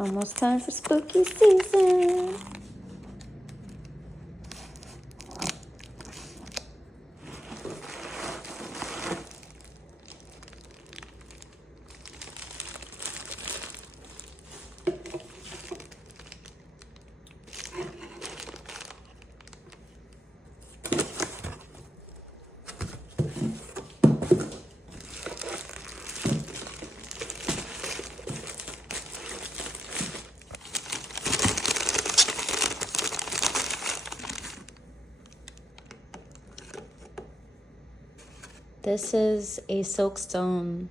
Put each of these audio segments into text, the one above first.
Almost time for spooky season. This is a Silkstone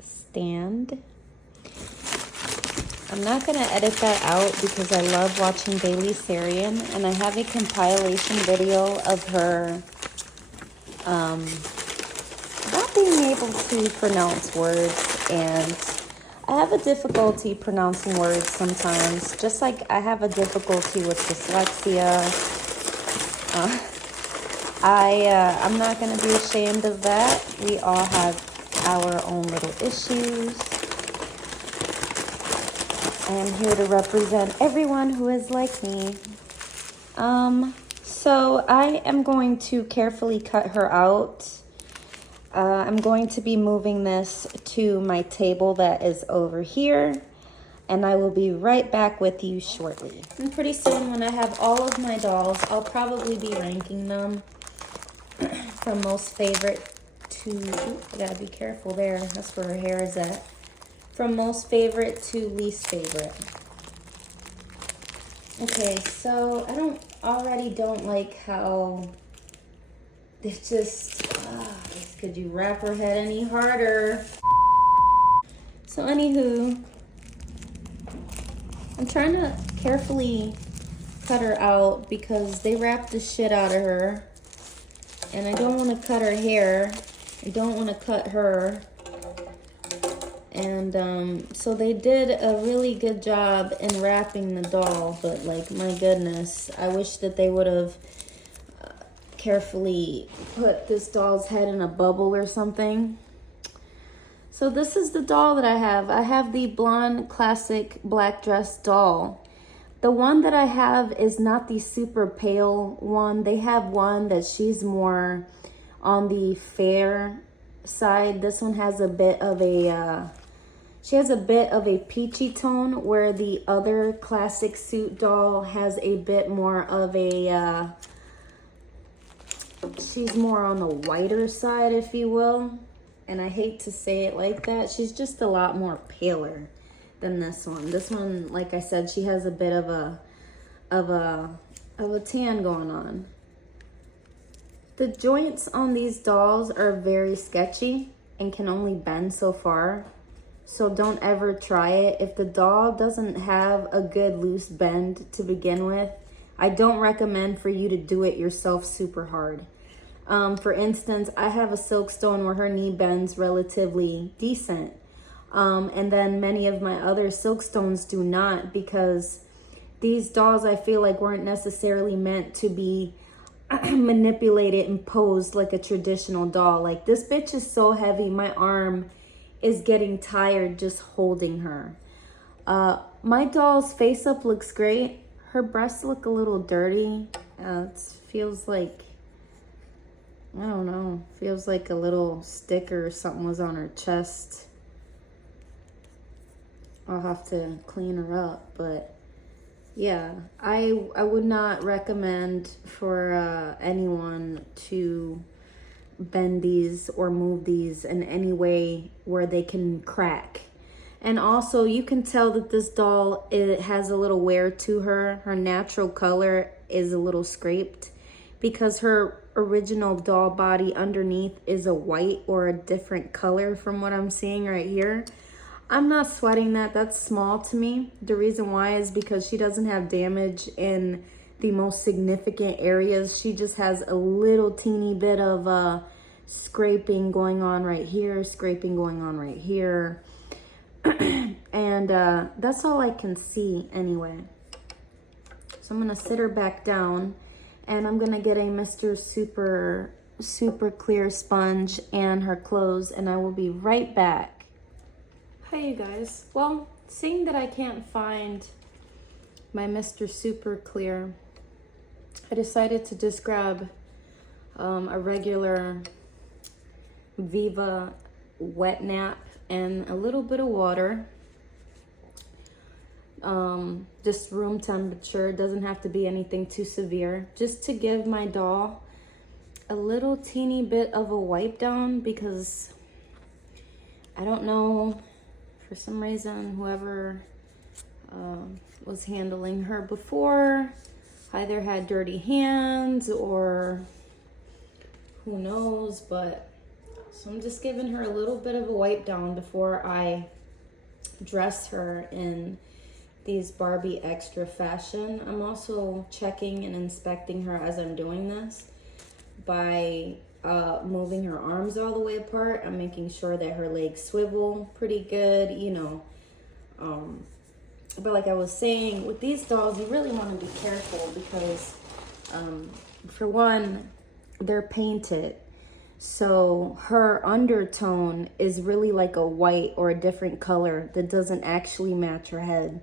stand. I'm not going to edit that out because I love watching Daily Sarian, and I have a compilation video of her not being able to pronounce words, and I have a difficulty pronouncing words sometimes, just like I have a difficulty with dyslexia. I'm not going to be ashamed of that. We all have our own little issues. I am here to represent everyone who is like me. So I am going to carefully cut her out. I'm going to be moving this to my table that is over here, and I will be right back with you shortly. And pretty soon, when I have all of my dolls, I'll probably be ranking them from most favorite to, I gotta be careful there, that's where her hair is at. From most favorite to least favorite. Okay, so I don't like how it's just, could you wrap her head any harder? So anywho, I'm trying to carefully cut her out because they wrapped the shit out of her. And I don't want to cut her hair. I don't want to cut her. And so they did a really good job in wrapping the doll. But like, my goodness, I wish that they would have carefully put this doll's head in a bubble or something. So this is the doll that I have. I have the blonde classic black dress doll. The one that I have is not the super pale one. They have one that she's more on the fair side. This one has a bit of a, she has a bit of a peachy tone, where the other classic suit doll has a bit more of a, she's more on the whiter side, if you will. And I hate to say it like that. She's just a lot more paler than this one. This one, like I said, she has a bit of a tan going on. The joints on these dolls are very sketchy and can only bend so far. So don't ever try it. If the doll doesn't have a good loose bend to begin with, I don't recommend for you to do it yourself super hard. For instance, I have a Silkstone where her knee bends relatively decent. And then many of my other Silkstones do not, because these dolls, I feel like, weren't necessarily meant to be manipulated and posed like a traditional doll. Like, this bitch is so heavy, my arm is getting tired just holding her. My doll's face up looks great. Her breasts look a little dirty. It feels like, I don't know, feels like a little sticker or something was on her chest. I'll have to clean her up, but yeah, I would not recommend for anyone to bend these or move these in any way where they can crack. And also, you can tell that this doll, it has a little wear to her. Her natural color is a little scraped because her original doll body underneath is a white or a different color from what I'm seeing right here. I'm not sweating that. That's small to me. The reason why is because she doesn't have damage in the most significant areas. She just has a little teeny bit of scraping going on right here, scraping going on right here. And that's all I can see anyway. So I'm gonna sit her back down, and I'm gonna get a Mr. Super Clear sponge and her clothes, and I will be right back. Hi you guys. Well, seeing that I can't find my Mr. Super Clear, I decided to just grab a regular Viva wet nap and a little bit of water. Just room temperature, doesn't have to be anything too severe, just to give my doll a little teeny bit of a wipe down, because I don't know, for some reason whoever was handling her before either had dirty hands or who knows, but so I'm just giving her a little bit of a wipe down before I dress her in these Barbie extra fashion. I'm also checking and inspecting her as I'm doing this by moving her arms all the way apart. I'm making sure that her legs swivel pretty good, you know. But like I was saying, with these dolls, you really want to be careful because, for one, they're painted. So her undertone is really like a white or a different color that doesn't actually match her head.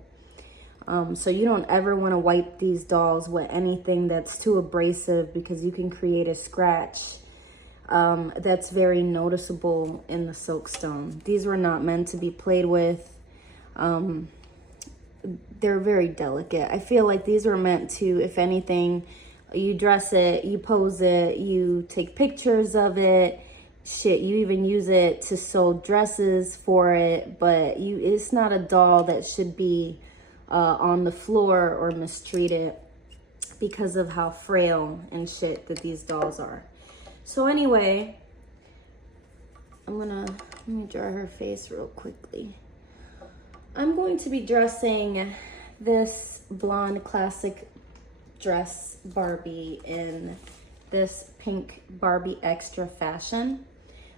So you don't ever want to wipe these dolls with anything that's too abrasive, because you can create a scratch that's very noticeable in the Silkstone. These were not meant to be played with. They're very delicate. I feel like these were meant to, if anything, you dress it, you pose it, you take pictures of it, shit, you even use it to sew dresses for it, but it's not a doll that should be on the floor or mistreated because of how frail and shit that these dolls are. So anyway, let me draw her face real quickly. I'm going to be dressing this blonde classic dress Barbie in this pink Barbie extra fashion.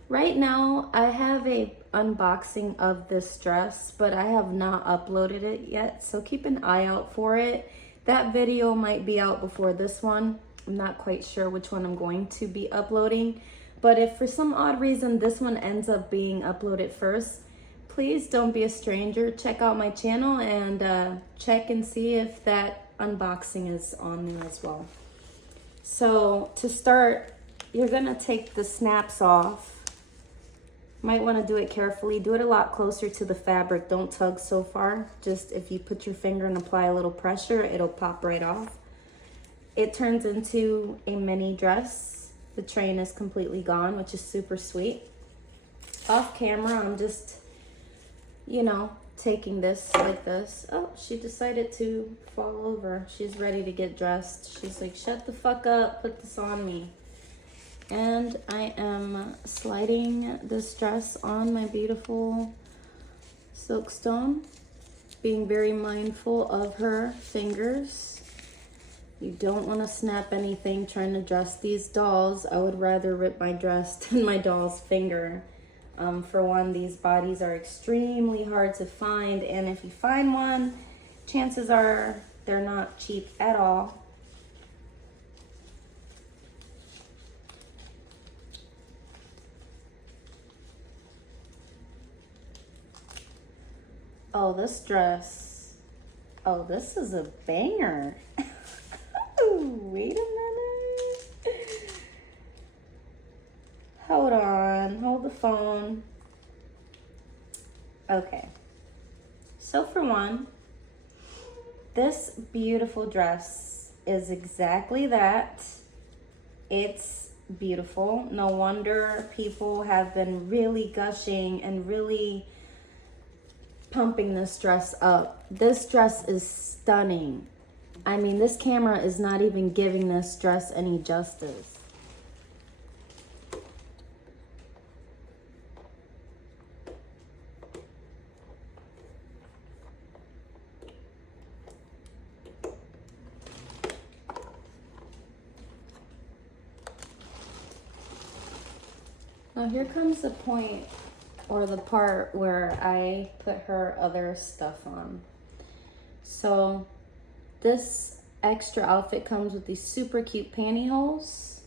Right now, I have a unboxing of this dress, but I have not uploaded it yet, so keep an eye out for it. That video might be out before this one. I'm not quite sure which one I'm going to be uploading, but if for some odd reason this one ends up being uploaded first, please don't be a stranger. Check out my channel and check and see if that unboxing is on there as well. So to start, you're gonna take the snaps off. Might want to do it carefully. Do it a lot closer to the fabric. Don't tug so far. Just if you put your finger and apply a little pressure, it'll pop right off. It turns into a mini dress. The train is completely gone, which is super sweet. Off camera, I'm just, you know, taking this like this. Oh, she decided to fall over. She's ready to get dressed. She's like, shut the fuck up, put this on me. And I am sliding this dress on my beautiful Silkstone, being very mindful of her fingers. You don't want to snap anything trying to dress these dolls. I would rather rip my dress than my doll's finger. For one, these bodies are extremely hard to find, and if you find one, chances are they're not cheap at all. Oh, this dress. Oh, this is a banger. Wait a minute. Hold on. Hold the phone. Okay. So for one, this beautiful dress is exactly that. It's beautiful. No wonder people have been really gushing and really pumping this dress up. This dress is stunning. I mean, this camera is not even giving this dress any justice. Now here comes the point, or the part where I put her other stuff on. So this extra outfit comes with these super cute pantyhose.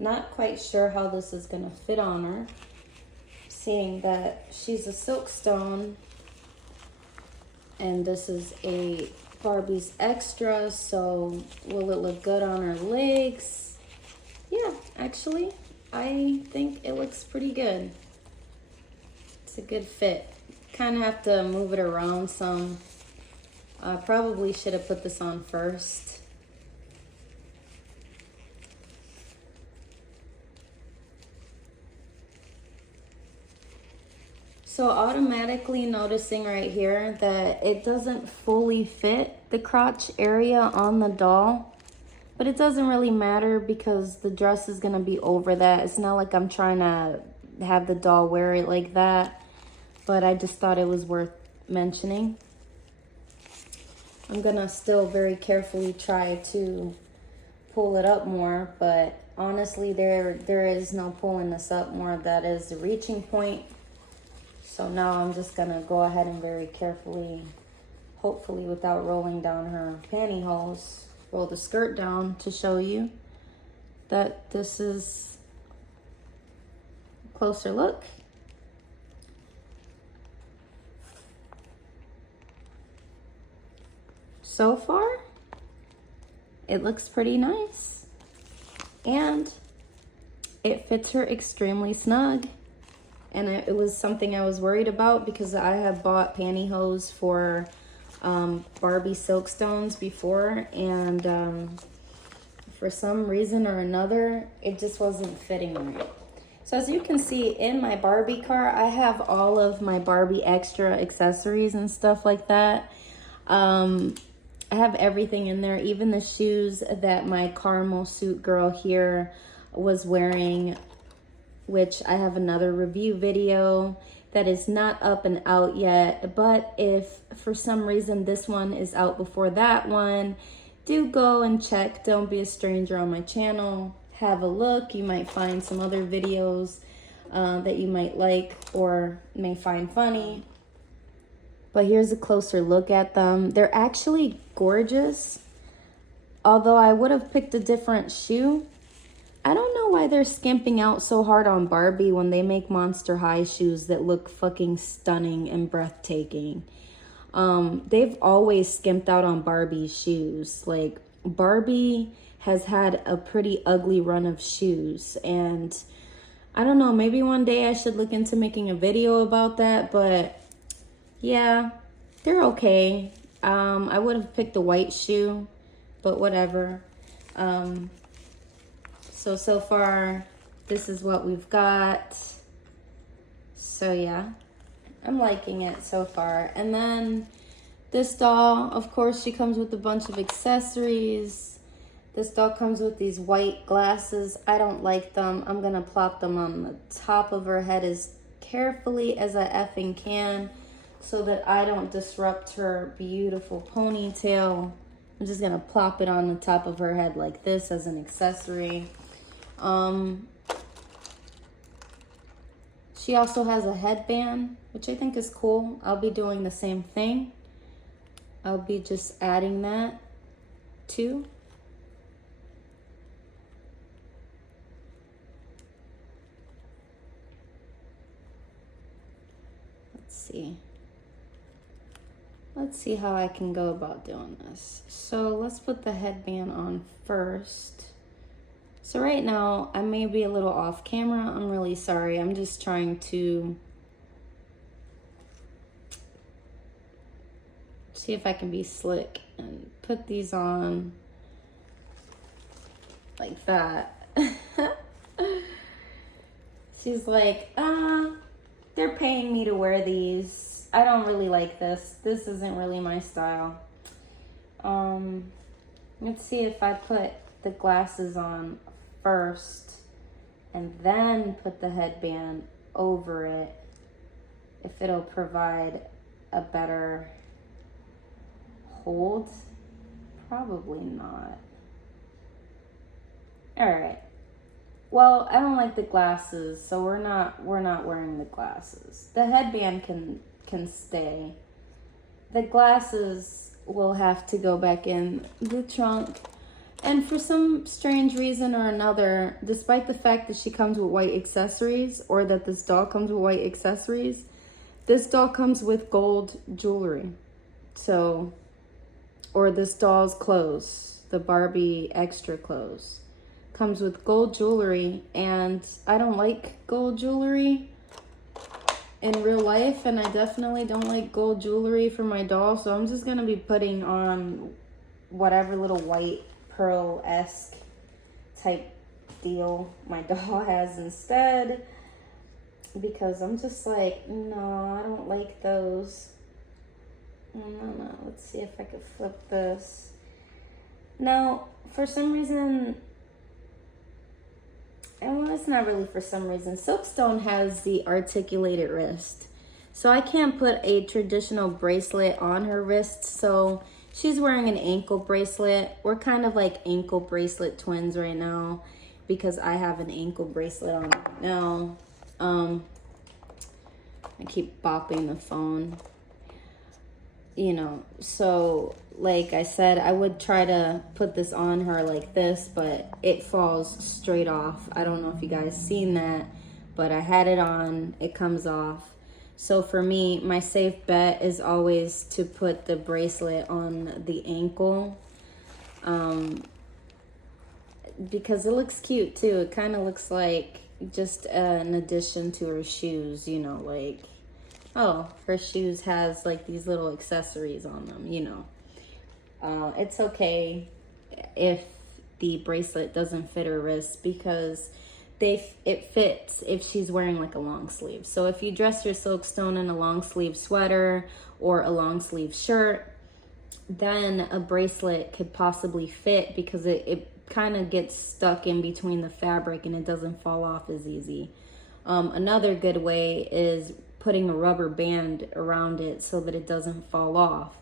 Not quite sure how this is gonna fit on her, seeing that she's a Silkstone and this is a Barbie's Extra, so will it look good on her legs? Yeah, actually, I think it looks pretty good. It's a good fit. Kind of have to move it around some. Probably should have put this on first. So automatically noticing right here that it doesn't fully fit the crotch area on the doll, but it doesn't really matter because the dress is gonna be over that. It's not like I'm trying to have the doll wear it like that, but I just thought it was worth mentioning. I'm gonna still very carefully try to pull it up more, but honestly there is no pulling this up more. That is the reaching point. So now I'm just gonna go ahead and very carefully, hopefully without rolling down her pantyhose, roll the skirt down to show you that this is a closer look. So far, it looks pretty nice. And it fits her extremely snug. And it was something I was worried about because I have bought pantyhose for Barbie Silkstones before, and for some reason or another, it just wasn't fitting right. So as you can see in my Barbie car, I have all of my Barbie Extra accessories and stuff like that. I have everything in there, even the shoes that my caramel suit girl here was wearing, which I have another review video that is not up and out yet. But if for some reason this one is out before that one, do go and check. Don't be a stranger on my channel. Have a look. You might find some other videos that you might like or may find funny. But here's a closer look at them. They're actually gorgeous. Although I would have picked a different shoe. I don't know why they're skimping out so hard on Barbie when they make Monster High shoes that look fucking stunning and breathtaking. They've always skimped out on Barbie's shoes. Like, Barbie has had a pretty ugly run of shoes, and I don't know, maybe one day I should look into making a video about that, but yeah, they're okay. I would have picked a white shoe, but whatever. So far, this is what we've got. So yeah, I'm liking it so far. And then this doll, of course, she comes with a bunch of accessories. This doll comes with these white glasses. I don't like them. I'm gonna plop them on the top of her head as carefully as I effing can so that I don't disrupt her beautiful ponytail. I'm just gonna plop it on the top of her head like this as an accessory. She also has a headband, which I think is cool. I'll be doing the same thing. I'll be just adding that too. Let's see how I can go about doing this. So let's put the headband on first. So right now, I may be a little off camera. I'm really sorry. I'm just trying to see if I can be slick and put these on like that. She's like, they're paying me to wear these. I don't really like this. This isn't really my style. Let's see if I put the glasses on first and then put the headband over it, if it'll provide a better hold. Probably not. All right. Well, I don't like the glasses, so we're not wearing the glasses. The headband can stay. The glasses will have to go back in the trunk. And for some strange reason or another, despite the fact that she comes with white accessories, or that this doll comes with white accessories, this doll comes with gold jewelry. So, or this doll's clothes, the Barbie extra clothes, comes with gold jewelry, and I don't like gold jewelry in real life, and I definitely don't like gold jewelry for my doll, so I'm just gonna be putting on whatever little white pearl-esque type deal my doll has instead, because I'm just like, no, I don't like those. No, let's see if I could flip this. Now, for some reason, and well, it's not really for some reason, Silkstone has the articulated wrist. So I can't put a traditional bracelet on her wrist, so she's wearing an ankle bracelet. We're kind of like ankle bracelet twins right now, because I have an ankle bracelet on right now. I keep bopping the phone. You know, so like I said, I would try to put this on her like this, but it falls straight off. I don't know if you guys seen that, but I had it on, it comes off. So for me, my safe bet is always to put the bracelet on the ankle, because it looks cute too. It kind of looks like just an addition to her shoes, you know, like, oh, her shoes has like these little accessories on them, you know. It's okay if the bracelet doesn't fit her wrist, because it fits if she's wearing like a long sleeve. So if you dress your Silkstone in a long sleeve sweater or a long sleeve shirt, then a bracelet could possibly fit, because it kind of gets stuck in between the fabric and it doesn't fall off as easy. Another good way is putting a rubber band around it so that it doesn't fall off.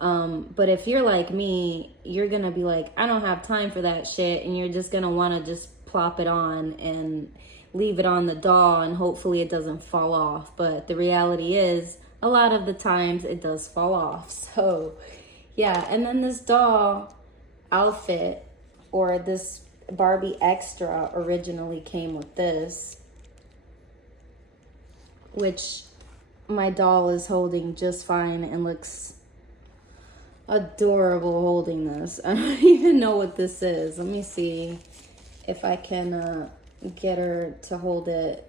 But if you're like me, you're gonna be like, I don't have time for that shit, and you're just gonna want to just plop it on and leave it on the doll, and hopefully it doesn't fall off. But the reality is, a lot of the times it does fall off. So yeah, and then this doll outfit, or this Barbie extra, originally came with this, which my doll is holding just fine and looks adorable holding this. I don't even know what this is. Let me see if I can get her to hold it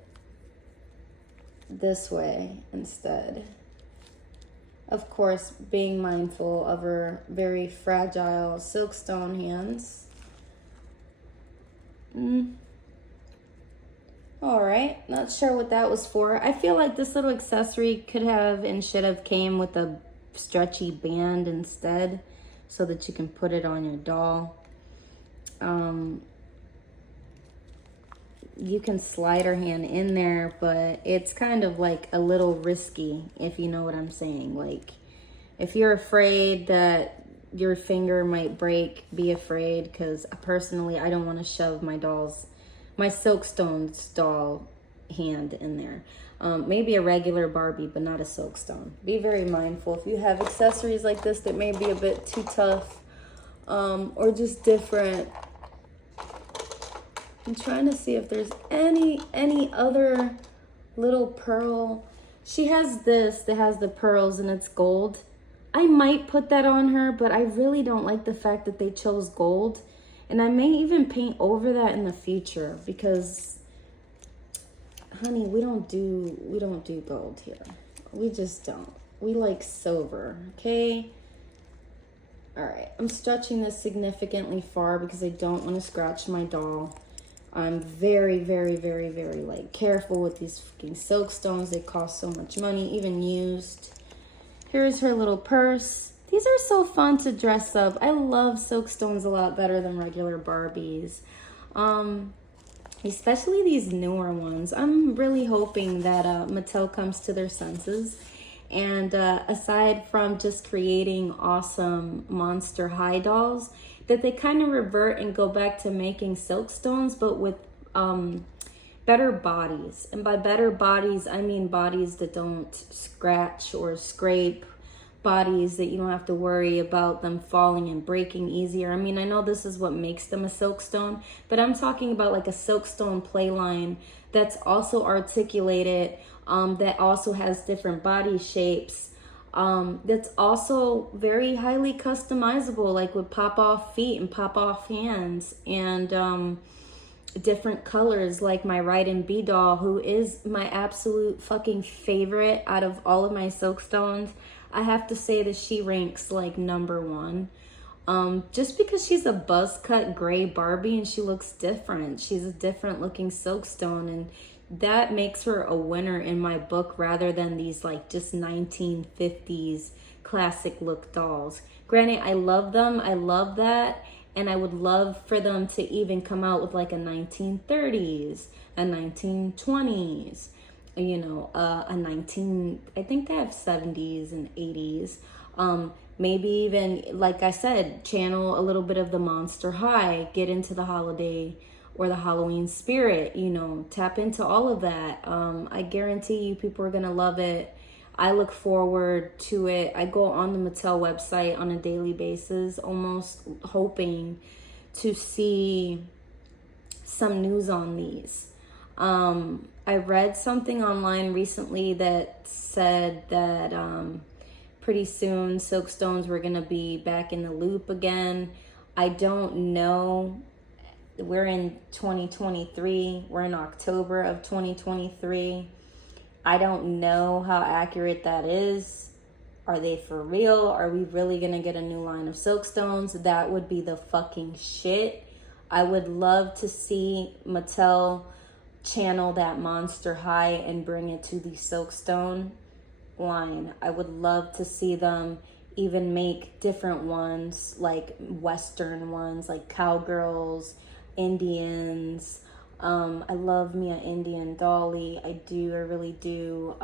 this way instead. Of course, being mindful of her very fragile Silkstone hands. All right, not sure what that was for. I feel like this little accessory could have and should have came with a stretchy band instead, so that you can put it on your doll. You can slide her hand in there, but it's kind of like a little risky, if you know what I'm saying. Like, if you're afraid that your finger might break, be afraid, because personally, I don't want to shove my Silkstone's doll hand in there. Maybe a regular Barbie, but not a Silkstone. Be very mindful. If you have accessories like this that may be a bit too tough, or just different, I'm trying to see if there's any other little pearl. She has this that has the pearls and it's gold. I might put that on her, but I really don't like the fact that they chose gold. And I may even paint over that in the future, because honey, we don't do gold here. We just don't. We like silver, okay? All right, I'm stretching this significantly far because I don't want to scratch my doll. I'm very, very, very, very like careful with these fucking Silkstones. They cost so much money, even used. Here's her little purse. These are so fun to dress up. I love Silkstones a lot better than regular Barbies. Especially these newer ones. I'm really hoping that Mattel comes to their senses. And aside from just creating awesome Monster High dolls, that they kind of revert and go back to making Silkstones, but with better bodies. And by better bodies, I mean bodies that don't scratch or scrape, bodies that you don't have to worry about them falling and breaking easier. I mean, I know this is what makes them a Silkstone, but I'm talking about like a Silkstone play line that's also articulated, that also has different body shapes, that's also very highly customizable, like with pop off feet and pop off hands, and different colors, like my Ride and B doll, who is my absolute fucking favorite out of all of my Silkstones. I have to say that she ranks like number one. Just because she's a buzz cut gray Barbie and she looks different. She's a different looking Silkstone, and that makes her a winner in my book, rather than these like just 1950s classic look dolls. Granted, I love them. I love that. And I would love for them to even come out with like a 1930s, a 1920s, I think they have 70s and 80s. Maybe even, like I said, channel a little bit of the Monster High, get into the holiday or the Halloween spirit, tap into all of that. I guarantee you people are going to love it. I look forward to it. I go on the Mattel website on a daily basis, almost hoping to see some news on these. I read something online recently that said that pretty soon Silkstones were going to be back in the loop again. I don't know. We're in 2023. We're in October of 2023. I don't know how accurate that is. Are they for real? Are we really gonna get a new line of Silkstones? That would be the fucking shit. I would love to see Mattel channel that Monster High and bring it to the Silkstone line. I would love to see them even make different ones, like Western ones, like cowgirls, Indians. I love me an Indian Dolly. I really do.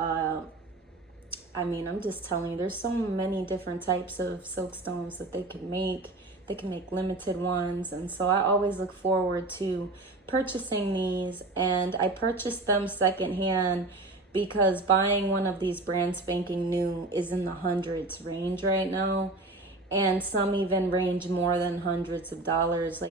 I'm just telling you, there's so many different types of Silkstones that they can make. They can make limited ones. And so I always look forward to purchasing these. And I purchased them secondhand because buying one of these brand spanking new is in the hundreds range right now. And some even range more than hundreds of dollars. Like